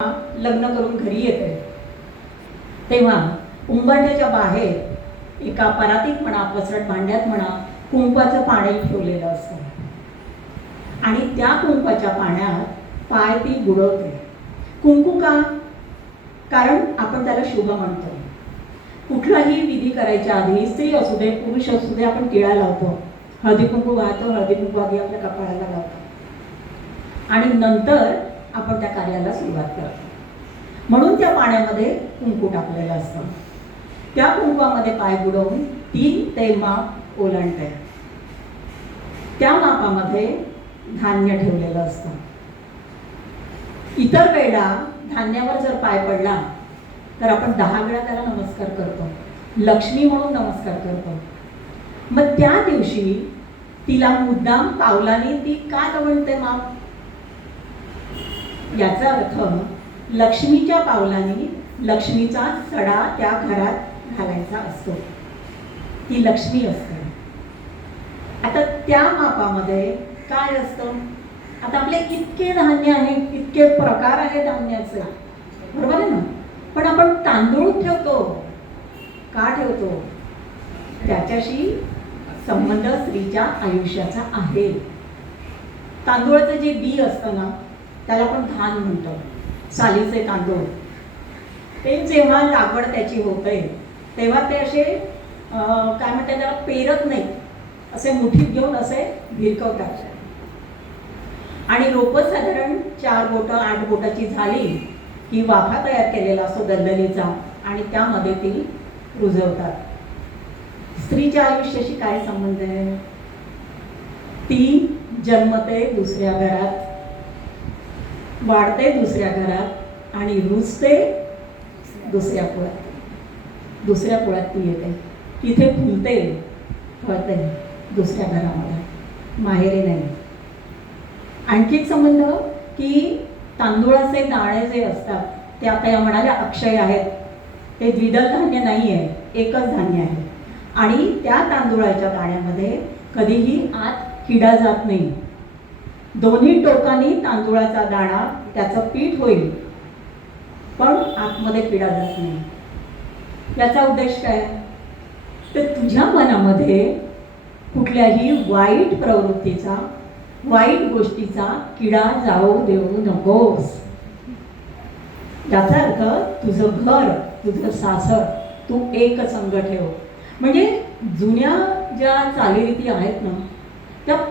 लग्न करून घरी येते. तेव्हा उंबरठ्याच्या बाहेर एका परातीत म्हणा पसरट भांड्यात म्हणा कुंपाचं पाणी ठेवलेलं असतं. आणि त्या कुंपाच्या पाण्यात पाय ती बुडवते. कुंकू का? कारण आपण त्याला शुभ म्हणतो कुठलाही विधी करायच्या आधी स्त्री असू दे पुरुष असू दे आपण टिळा लावतो. हळदी कुंकू वाहतो हळदी कुंकू आधी आपल्या कपाळाला लावतो. आणि नंतर आपण त्या कार्याला सुरुवात करतो. म्हणून त्या पाण्यामध्ये कुंकू टाकलेलं असतं. त्या कुंकवामध्ये पाय बुडवून तीन ते माप ओलांडते. त्या मापामध्ये धान्य ठेवलेलं असतं. इतर वेळा धान्यावर जर पाय पडला तर आपण दहा वेळा त्याला नमस्कार करतो. लक्ष्मी म्हणून नमस्कार करतो. मग त्या दिवशी तिला मुद्दाम पावलाने ती का दवडते माप? याचा अर्थ लक्ष्मीच्या पावलाने लक्ष्मीचा सडा त्या घरात घालायचा असतो. ती लक्ष्मी असते. आता त्या मापामध्ये काय असतं? आता आपले इतके धान्य आहे इतके प्रकार आहे धान्याचे. बरोबर आहे ना? पण आपण तांदूळ ठेवतो. का ठेवतो? त्याच्याशी संबंध स्त्रीच्या आयुष्याचा आहे. तांदूळाचं जे बी असतं ना त्याला आपण धान म्हणतो. सालीचे तांदूळ ते जेव्हा लागवड त्याची होते तेव्हा ते असे काय म्हणतात त्याला पेरत नाही. असे मुठीत घेऊन असे भिरकवतात. आणि रोपं साधारण चार बोटं आठ बोटाची झाली की वाफा तयार केलेला असतो दलदलीचा आणि त्यामध्ये ती रुजवतात. स्त्रीच्या आयुष्याशी काय संबंध आहे? ती जन्मते दुसऱ्या घरात. वाढते दुसऱ्या घरात आणि रुजते दुसऱ्या कुळात. दुसऱ्या कुळात ती येते. तिथे फुलते फळते दुसऱ्या घरामध्ये. माहेरी नाही. आणखी एक संबंध की तांदूळाचे दाणे जे असतात ते आता या म्हणाल्या अक्षय आहेत. ते द्विदल धान्य नाही आहे एकच धान्य आहे. आणि त्या तांदूळाच्या दाण्यामध्ये कधीही आत किडा जात नाही. दोन्ही टोकांनी तांदूळाचा दाणा त्याचं पीठ होईल. पण आतमध्ये पिडा जात नाही. याचा उद्देश काय? तर तुझ्या मनामध्ये कुठल्याही वाईट प्रवृत्तीचा वाईट गोष्टीचा किडा जाऊ देऊ नकोस. याचा अर्थ तुझं घर तुझं सासर तू एक संघ ठेव. म्हणजे जुन्या ज्या चालीरीती आहेत ना त्या